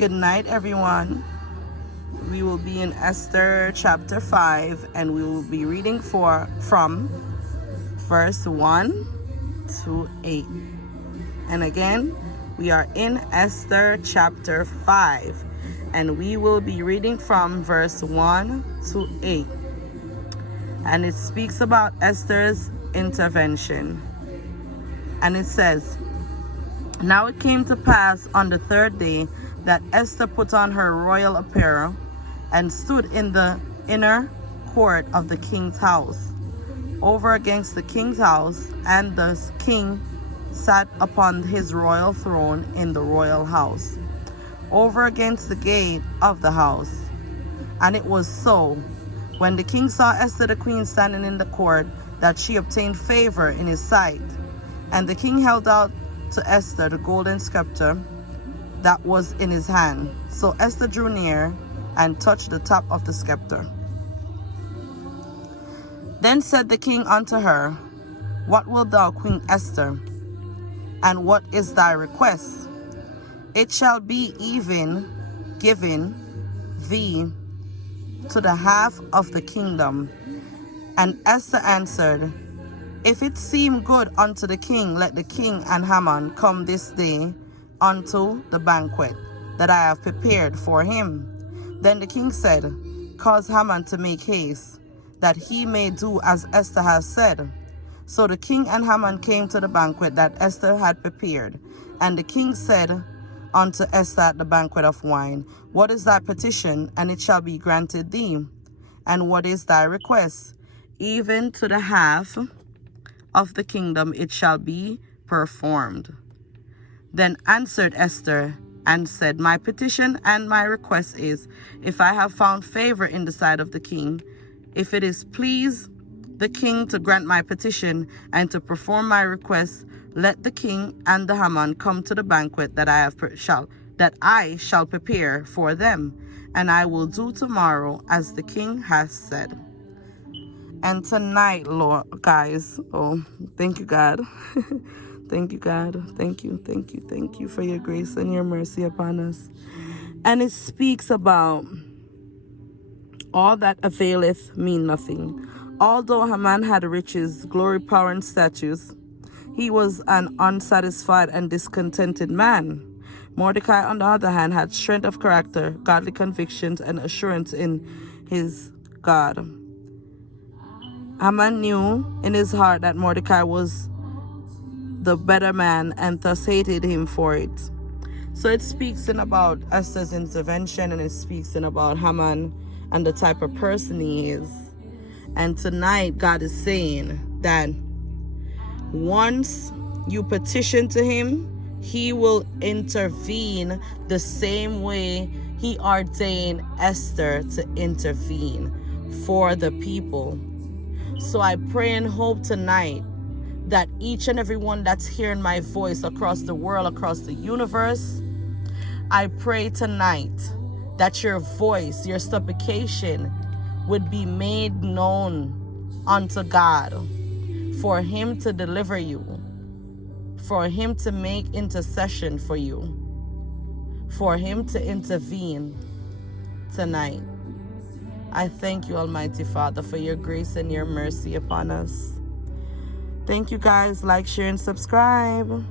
Good night, everyone. We will be in Esther chapter 5, and we will be reading from verse 1 to 8. And again, we are in Esther chapter 5, and we will be reading from verse 1 to 8. And it speaks about Esther's intervention. And it says, "Now it came to pass on the third day that Esther put on her royal apparel and stood in the inner court of the king's house, over against the king's house, and the king sat upon his royal throne in the royal house, over against the gate of the house. And it was so, when the king saw Esther the queen standing in the court, that she obtained favor in his sight. And the king held out to Esther the golden scepter that was in his hand. So Esther drew near and touched the top of the scepter. Then said the king unto her, What wilt thou, Queen Esther? And what is thy request? It shall be even given thee to the half of the kingdom. And Esther answered, If it seem good unto the king, let the king and Haman come this day unto the banquet that I have prepared for him. Then the king said, Cause Haman to make haste, that he may do as Esther has said. So the king and Haman came to the banquet that Esther had prepared. And the king said unto Esther at the banquet of wine, What is thy petition? And it shall be granted thee. And what is thy request? Even to the half of the kingdom it shall be performed. Then answered Esther and said, My petition and my request is, if I have found favor in the sight of the king, if it is please the king to grant my petition and to perform my request, let the king and the Haman come to the banquet that I shall prepare for them, and I will do tomorrow as the king has said." And tonight, Lord, guys, thank you, God. Thank you, God. Thank you for your grace and your mercy upon us. And it speaks about all that availeth me nothing. Although Haman had riches, glory, power, and status, he was an unsatisfied and discontented man. Mordecai, on the other hand, had strength of character, godly convictions, and assurance in his God. Haman knew in his heart that Mordecai was the better man and thus hated him for it. So it speaks in about Esther's intervention, and it speaks in about Haman and the type of person he is. And tonight God is saying that once you petition to him, he will intervene the same way he ordained Esther to intervene for the people. So I pray and hope tonight that each and every one that's hearing my voice across the world, across the universe, I pray tonight that your voice, your supplication would be made known unto God, for him to deliver you, for him to make intercession for you, for him to intervene tonight. I thank you, Almighty Father, for your grace and your mercy upon us. Thank you, guys. Like, share, and subscribe.